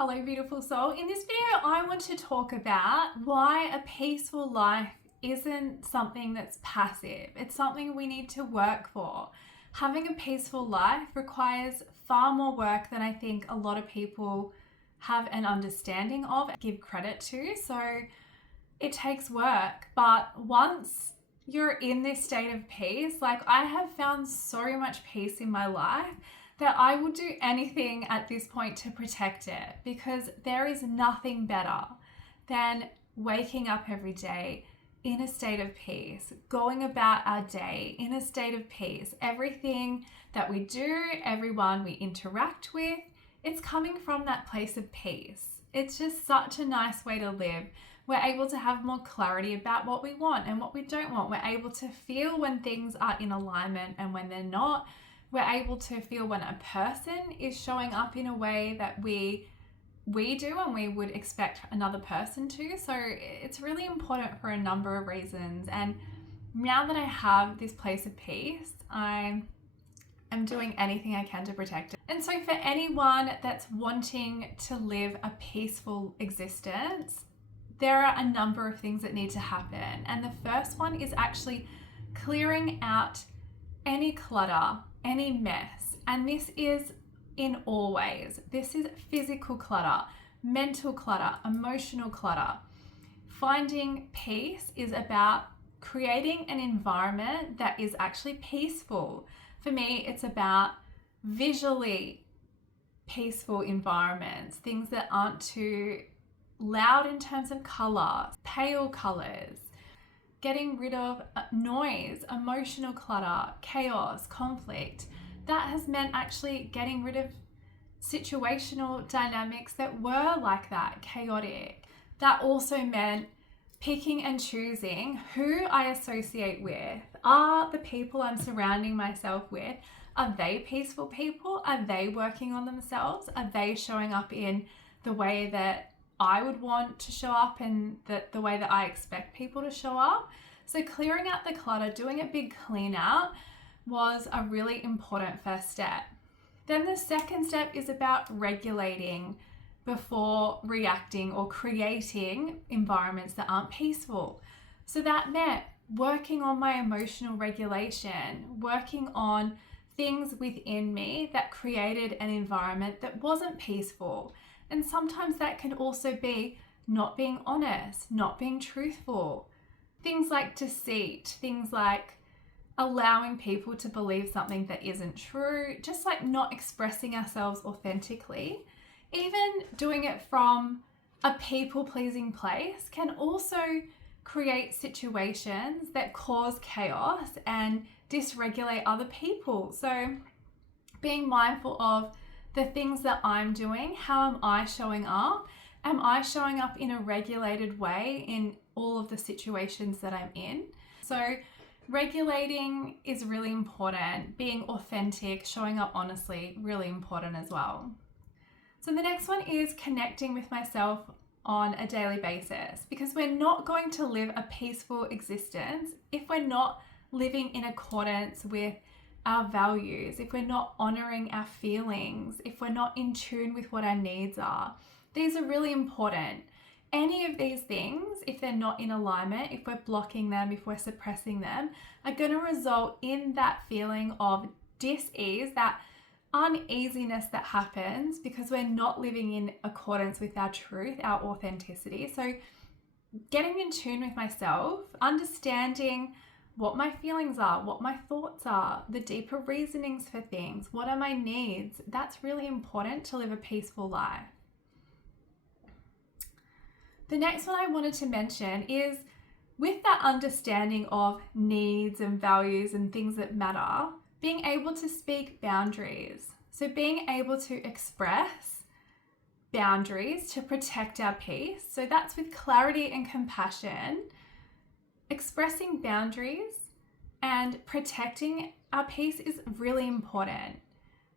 Hello, beautiful soul. In this video, I want to talk about why a peaceful life isn't something that's passive. It's something we need to work for. Having a peaceful life requires far more work than I think a lot of people have an understanding of, give credit to. So it takes work, but once you're in this state of peace, like I have found so much peace in my life that I would do anything at this point to protect it, because there is nothing better than waking up every day in a state of peace, going about our day in a state of peace. Everything that we do, everyone we interact with, it's coming from that place of peace. It's just such a nice way to live. We're able to have more clarity about what we want and what we don't want. We're able to feel when things are in alignment and when they're not. We're able to feel when a person is showing up in a way that we do and we would expect another person to. So it's really important for a number of reasons. And now that I have this place of peace, I am doing anything I can to protect it. And so for anyone that's wanting to live a peaceful existence, there are a number of things that need to happen. And the first one is actually clearing out any clutter, any mess. And this is in all ways. This is physical clutter, mental clutter, emotional clutter. Finding peace is about creating an environment that is actually peaceful. For me, it's about visually peaceful environments, things that aren't too loud in terms of color, pale colors. Getting rid of noise, emotional clutter, chaos, conflict. That has meant actually getting rid of situational dynamics that were like that, chaotic. That also meant picking and choosing who I associate with. Are the people I'm surrounding myself with, are they peaceful people? Are they working on themselves? Are they showing up in the way that I would want to show up and the way that I expect people to show up? So clearing out the clutter, doing a big clean out was a really important first step. Then the second step is about regulating before reacting or creating environments that aren't peaceful. So that meant working on my emotional regulation, working on things within me that created an environment that wasn't peaceful. And sometimes that can also be not being honest, not being truthful. Things like deceit, things like allowing people to believe something that isn't true, just like not expressing ourselves authentically. Even doing it from a people-pleasing place can also create situations that cause chaos and dysregulate other people. So being mindful of the things that I'm doing, how am I showing up? Am I showing up in a regulated way in all of the situations that I'm in? So regulating is really important. Being authentic, showing up honestly, really important as well. So the next one is connecting with myself on a daily basis, because we're not going to live a peaceful existence if we're not living in accordance with our values, if we're not honoring our feelings, if we're not in tune with what our needs are. These are really important. Any of these things, if they're not in alignment, if we're blocking them, if we're suppressing them, are going to result in that feeling of dis-ease, that uneasiness that happens because we're not living in accordance with our truth, our authenticity. So getting in tune with myself, understanding what my feelings are, what my thoughts are, the deeper reasonings for things, what are my needs, that's really important to live a peaceful life. The next one I wanted to mention is, with that understanding of needs and values and things that matter, being able to speak boundaries. So being able to express boundaries to protect our peace. So that's with clarity and compassion. Expressing boundaries and protecting our peace is really important,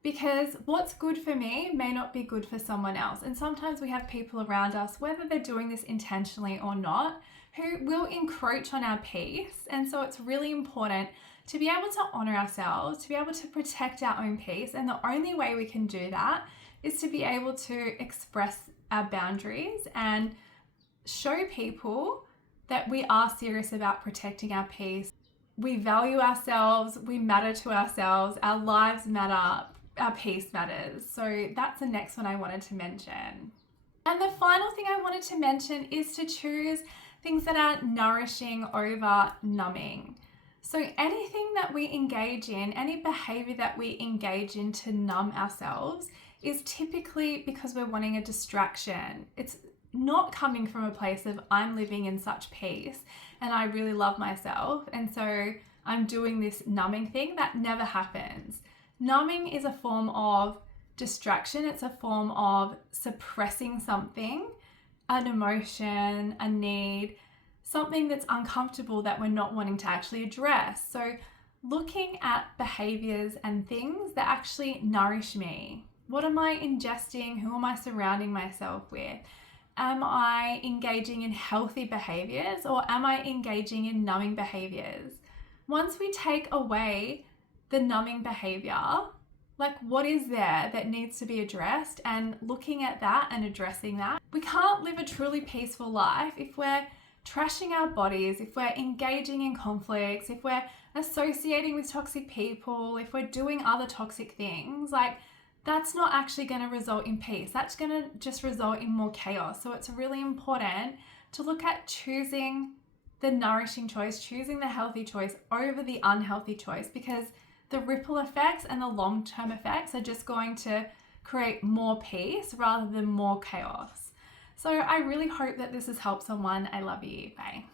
because what's good for me may not be good for someone else. And sometimes we have people around us, whether they're doing this intentionally or not, who will encroach on our peace. And so it's really important to be able to honor ourselves, to be able to protect our own peace. And the only way we can do that is to be able to express our boundaries and show people that we are serious about protecting our peace. We value ourselves, we matter to ourselves, our lives matter, our peace matters. So that's the next one I wanted to mention. And the final thing I wanted to mention is to choose things that are nourishing over numbing. So anything that we engage in, any behavior that we engage in to numb ourselves is typically because we're wanting a distraction. It's not coming from a place of I'm living in such peace and I really love myself, and so I'm doing this numbing thing. That never happens. Numbing is a form of distraction. It's a form of suppressing something, an emotion, a need, something that's uncomfortable that we're not wanting to actually address. So looking at behaviors and things that actually nourish me. What am I ingesting? Who am I surrounding myself with? Am I engaging in healthy behaviors or am I engaging in numbing behaviors? Once we take away the numbing behavior, like what is there that needs to be addressed, and looking at that and addressing that. We can't live a truly peaceful life if we're trashing our bodies, if we're engaging in conflicts, if we're associating with toxic people, if we're doing other toxic things. Like, that's not actually going to result in peace. That's going to just result in more chaos. So it's really important to look at choosing the nourishing choice, choosing the healthy choice over the unhealthy choice, because the ripple effects and the long-term effects are just going to create more peace rather than more chaos. So I really hope that this has helped someone. I love you. Bye.